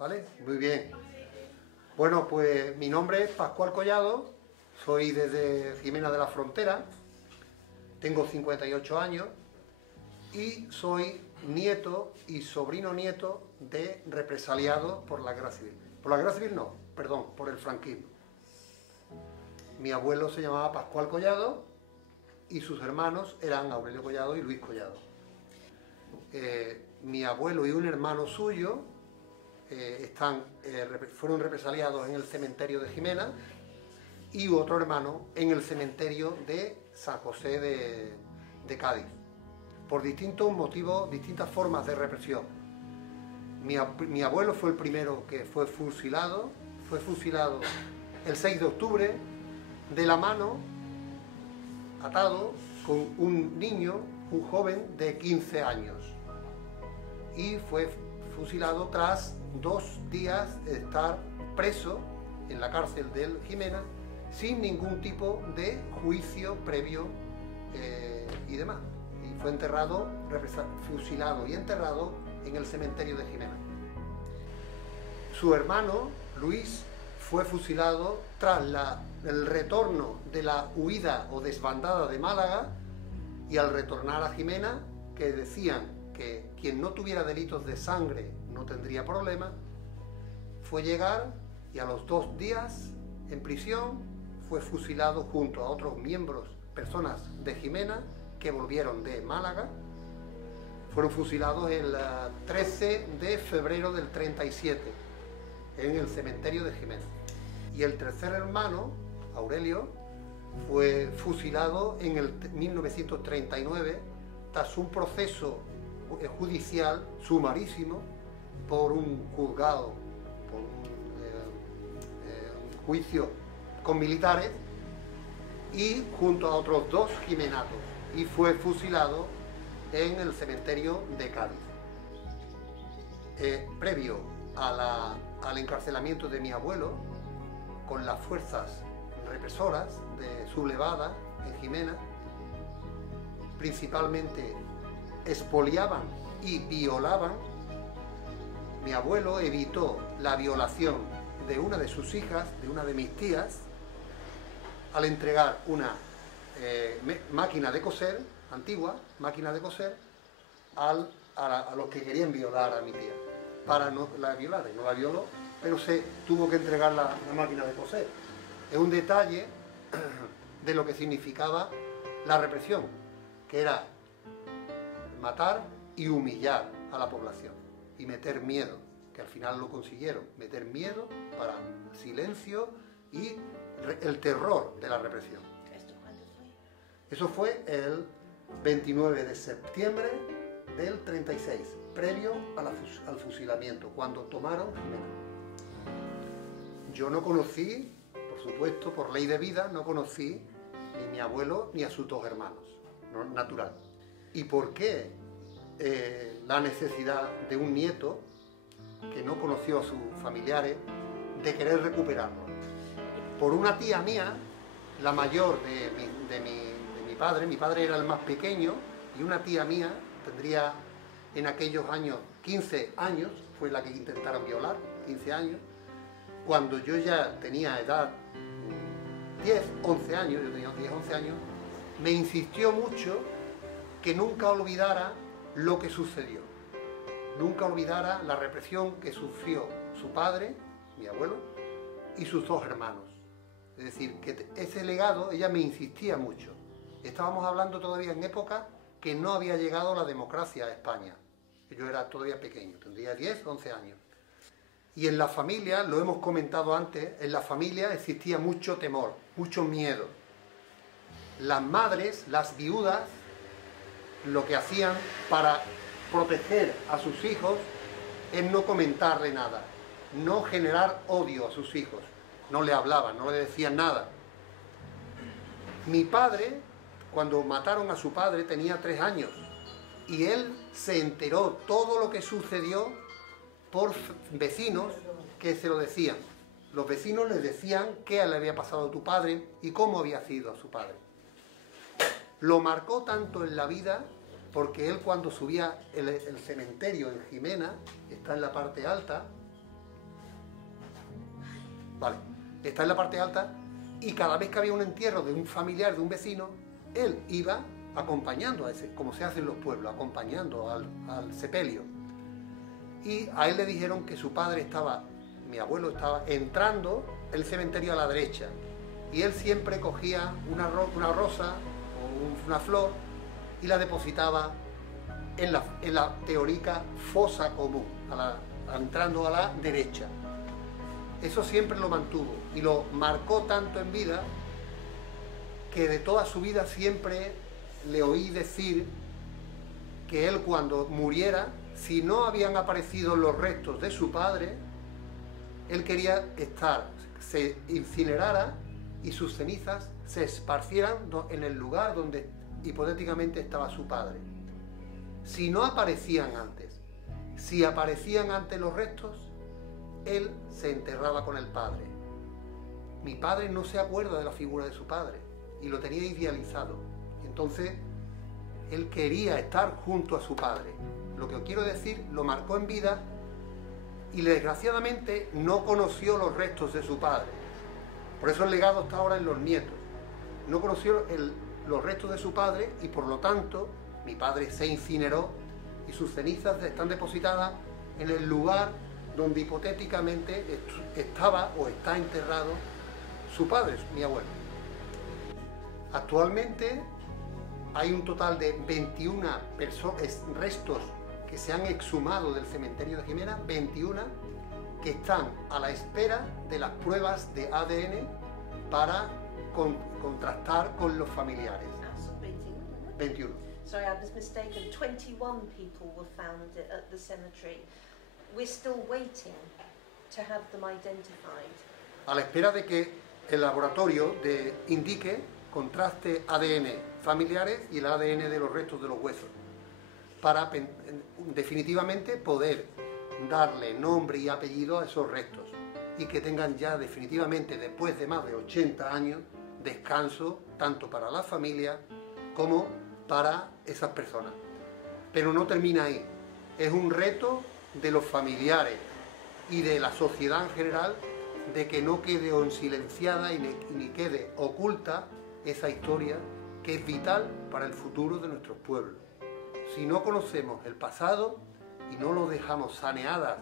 ¿Vale? Muy bien. Bueno, pues mi nombre es Pascual Collado, soy desde Jimena de la Frontera, tengo 58 años y soy nieto y sobrino nieto de represaliados por la Guerra Civil. Por la Guerra Civil no, perdón, por el franquismo. Mi abuelo se llamaba Pascual Collado y sus hermanos eran Aurelio Collado y Luis Collado. Mi abuelo y un hermano suyo fueron represaliados en el cementerio de Jimena y otro hermano en el cementerio de San José de Cádiz, por distintos motivos, distintas formas de represión. Mi abuelo fue el primero que fue fusilado el 6 de octubre de la mano, atado con un niño, un joven de 15 años, y fue fusilado tras 2 días de estar preso en la cárcel del Jimena sin ningún tipo de juicio previo y demás. Y fue fusilado y enterrado en el cementerio de Jimena. Su hermano, Luis, fue fusilado tras el retorno de la huida o desbandada de Málaga, y al retornar a Jimena, que decían que quien no tuviera delitos de sangre no tendría problema, fue llegar y a los 2 días en prisión fue fusilado junto a otros miembros, personas de Jimena que volvieron de Málaga. Fueron fusilados el 13 de febrero del 37 en el cementerio de Jimena. Y el tercer hermano, Aurelio, fue fusilado en el 1939 tras un proceso judicial sumarísimo por un juzgado, por un juicio con militares, y junto a otros 2 jimenatos, y fue fusilado en el cementerio de Cádiz. Previo al encarcelamiento de mi abuelo, con las fuerzas represoras de sublevada en Jimena, principalmente expoliaban y violaban. Mi abuelo evitó la violación de una de sus hijas, de una de mis tías, al entregar una máquina de coser, antigua máquina de coser, a los que querían violar a mi tía, para no la violar. Y no la violó, pero se tuvo que entregar la máquina de coser. Es un detalle de lo que significaba la represión, que era matar y humillar a la población y meter miedo, que al final lo consiguieron, meter miedo para silencio y el terror de la represión. ¿Esto cuándo fue? Eso fue el 29 de septiembre del 36, previo al fusilamiento, cuando tomaron Jimena. Yo no conocí, por supuesto, por ley de vida, no conocí ni a mi abuelo ni a sus 2 hermanos, no, natural. ¿Y por qué la necesidad de un nieto que no conoció a sus familiares de querer recuperarlo? Por una tía mía, la mayor de mi padre era el más pequeño, y una tía mía tendría en aquellos años 15 años, fue la que intentaron violar, 15 años, cuando yo ya tenía edad 10, 11 años, yo tenía 10, 11 años, me insistió mucho que nunca olvidara lo que sucedió, nunca olvidara la represión que sufrió su padre, mi abuelo, y sus 2 hermanos. Es decir, que ese legado, ella me insistía mucho. Estábamos hablando todavía en época que no había llegado la democracia a España. Yo era todavía pequeño, tendría 10, 11 años. Y en la familia, lo hemos comentado antes, en la familia existía mucho temor, mucho miedo. Las madres, las viudas, lo que hacían para proteger a sus hijos es no comentarle nada, no generar odio a sus hijos. No le hablaban, no le decían nada. Mi padre, cuando mataron a su padre, tenía 3 años, y él se enteró todo lo que sucedió por vecinos que se lo decían. Los vecinos le decían qué le había pasado a tu padre y cómo había sido a su padre. Lo marcó tanto en la vida, porque él, cuando subía el cementerio en Jimena, está en la parte alta, Vale, está en la parte alta y cada vez que había un entierro de un familiar, de un vecino, él iba acompañando a ese, como se hace en los pueblos, acompañando al sepelio. Y a él le dijeron que su padre estaba, mi abuelo estaba entrando el cementerio a la derecha y él siempre cogía una rosa o una flor y la depositaba en la teórica fosa común, entrando a la derecha. Eso siempre lo mantuvo y lo marcó tanto en vida que de toda su vida siempre le oí decir que él, cuando muriera, si no habían aparecido los restos de su padre, él quería se incinerara y sus cenizas se esparcieran en el lugar donde hipotéticamente estaba su padre. Si no aparecían antes, si aparecían antes los restos, él se enterraba con el padre. Mi padre no se acuerda de la figura de su padre y lo tenía idealizado. Entonces, él quería estar junto a su padre. Lo que os quiero decir, lo marcó en vida y desgraciadamente no conoció los restos de su padre. Por eso el legado está ahora en los nietos. No conoció los restos de su padre y por lo tanto mi padre se incineró y sus cenizas están depositadas en el lugar donde hipotéticamente estaba o está enterrado su padre, mi abuelo. Actualmente hay un total de 21 restos que se han exhumado del cementerio de Jimena, 21 que están a la espera de las pruebas de ADN para contrastar con los familiares. 21. Sorry, I was mistaken. 21 people were found at the cemetery. We're still waiting to have them identified. A la espera de que el laboratorio indique, contraste ADN familiares y el ADN de los restos de los huesos, para definitivamente poder darle nombre y apellido a esos restos y que tengan ya definitivamente, después de más de 80 años, descanso tanto para la familia como para esas personas. Pero no termina ahí. Es un reto de los familiares y de la sociedad en general de que no quede silenciada y ni quede oculta esa historia que es vital para el futuro de nuestros pueblos. Si no conocemos el pasado y no lo dejamos saneadas,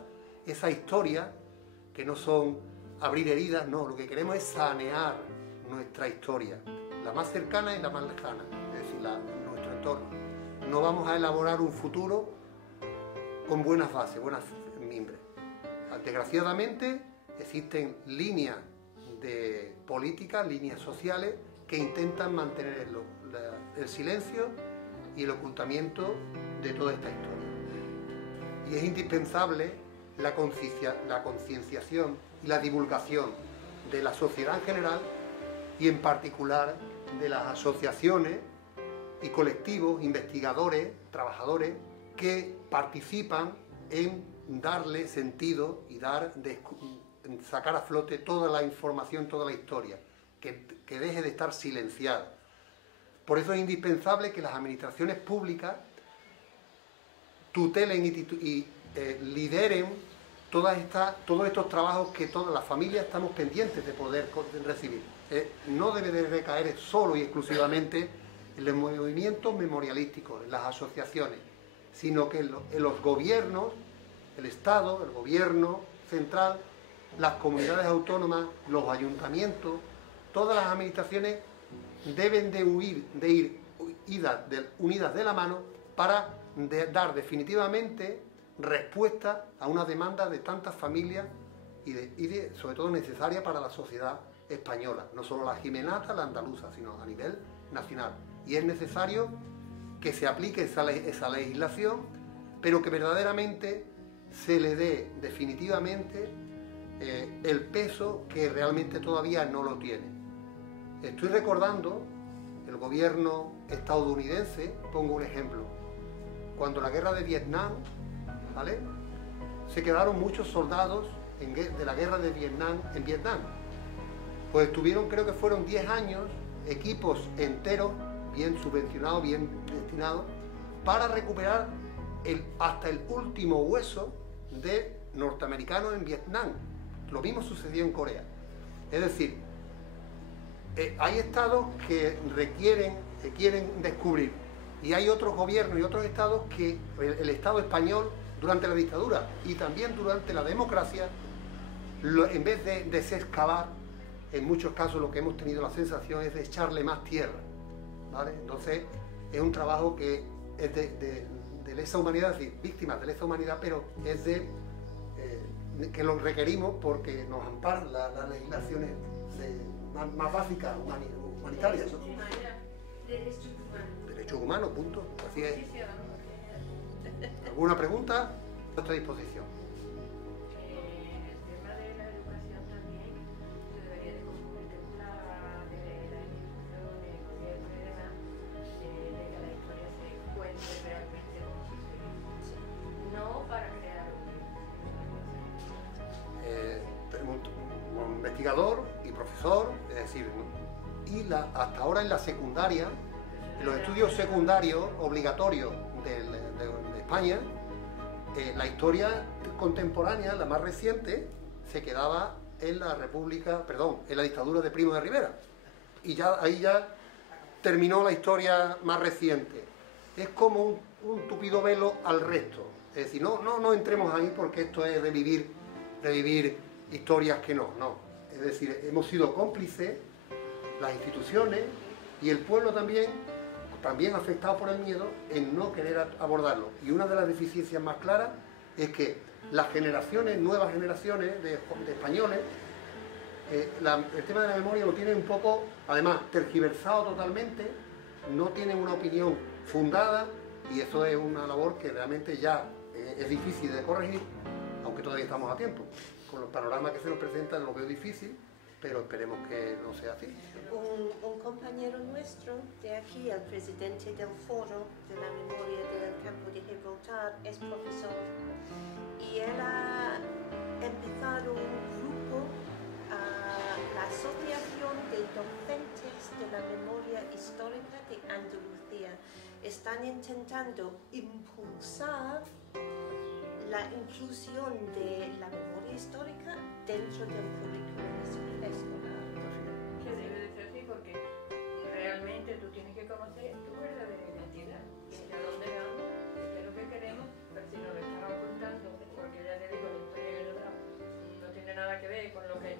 esa historia, que no son abrir heridas, no, lo que queremos es sanear nuestra historia, la más cercana y la más lejana, es decir, nuestro entorno. No vamos a elaborar un futuro con buenas bases, buenas mimbres. Desgraciadamente existen líneas de políticas, líneas sociales que intentan mantener el silencio y el ocultamiento de toda esta historia. Y es indispensable la concienciación y la divulgación de la sociedad en general y en particular de las asociaciones y colectivos, investigadores, trabajadores que participan en darle sentido y sacar a flote toda la información, toda la historia, que deje de estar silenciada. Por eso es indispensable que las administraciones públicas tutelen y lideren todos estos trabajos que todas las familias estamos pendientes de poder recibir. No debe de recaer solo y exclusivamente en los movimientos memorialísticos, en las asociaciones, sino que en los gobiernos, el Estado, el gobierno central, las comunidades autónomas, los ayuntamientos, todas las administraciones deben de ir unidas de la mano para dar definitivamente respuesta a una demanda de tantas familias y sobre todo necesaria para la sociedad española, no solo la jimenata, la andaluza, sino a nivel nacional. Y es necesario que se aplique esa legislación, pero que verdaderamente se le dé definitivamente el peso que realmente todavía no lo tiene. Estoy recordando el gobierno estadounidense, pongo un ejemplo, cuando la guerra de Vietnam, ¿vale?, se quedaron muchos soldados de la guerra de Vietnam en Vietnam. Pues estuvieron, creo que fueron 10 años, equipos enteros, bien subvencionados, bien destinados, para recuperar hasta el último hueso de norteamericanos en Vietnam. Lo mismo sucedió en Corea. Es decir, hay estados que quieren descubrir, y hay otros gobiernos y otros estados que el Estado español durante la dictadura y también durante la democracia, en vez de desexcavar, en muchos casos lo que hemos tenido la sensación es de echarle más tierra, ¿vale? Entonces es un trabajo que es de lesa humanidad, es decir, víctimas de lesa humanidad, pero es que lo requerimos porque nos amparan las legislaciones más básicas humanitarias, ¿no? Derechos humanos, punto. Así es. ¿Alguna pregunta? A vuestra disposición. El tema de la educación también se debería de contemplar de la institución, del gobierno y demás, de que la historia se cuente realmente como sucedió. No para crear Como investigador y profesor, es decir, y hasta ahora en la secundaria, en los estudios secundarios obligatorios de España, la historia contemporánea, la más reciente, se quedaba en la en la dictadura de Primo de Rivera. Y ahí ya terminó la historia más reciente. Es como un tupido velo al resto. Es decir, no entremos ahí porque esto es revivir historias que no. Es decir, hemos sido cómplices, las instituciones y el pueblo también afectado por el miedo en no querer abordarlo. Y una de las deficiencias más claras es que las nuevas generaciones de españoles, el tema de la memoria lo tienen un poco, además, tergiversado totalmente, no tienen una opinión fundada, y eso es una labor que realmente ya es difícil de corregir, aunque todavía estamos a tiempo. Con los panoramas que se nos presentan lo veo difícil, pero esperemos que no sea así. Un compañero nuestro de aquí, el presidente del Foro de la Memoria del Campo de Gibraltar, es profesor, y él ha empezado un grupo, la Asociación de Docentes de la Memoria Histórica de Andalucía. Están intentando impulsar la inclusión de la memoria histórica dentro del currículum escolar. que debe de ser así porque realmente tú tienes que conocer tu verdadera identidad, de dónde vamos, qué es lo que queremos, pero si nos lo están ocultando, porque ya te digo, la historia que yo he dado no tiene nada que ver con lo que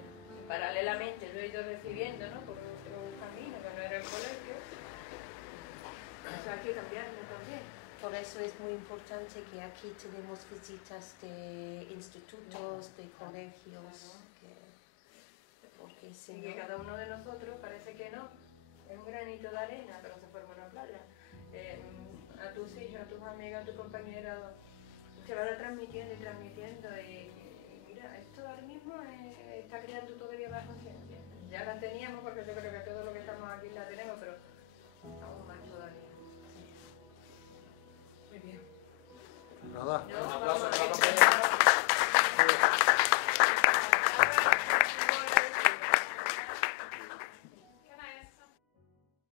paralelamente yo he ido recibiendo, ¿no? Por otro camino que no era el colegio. Eso hay que cambiarlo también. Por eso es muy importante que aquí tenemos visitas de institutos, de colegios, porque si Y que no... cada uno de nosotros parece que no, es un granito de arena, pero se forma una playa. A tus hijos, a tus amigas, a tus compañeros, se va transmitiendo y mira, esto ahora mismo está creando todavía más conciencia. Ya la teníamos porque yo creo que todo lo que estamos aquí la tenemos, pero aún más todavía. Muy bien. Nada. No, vamos a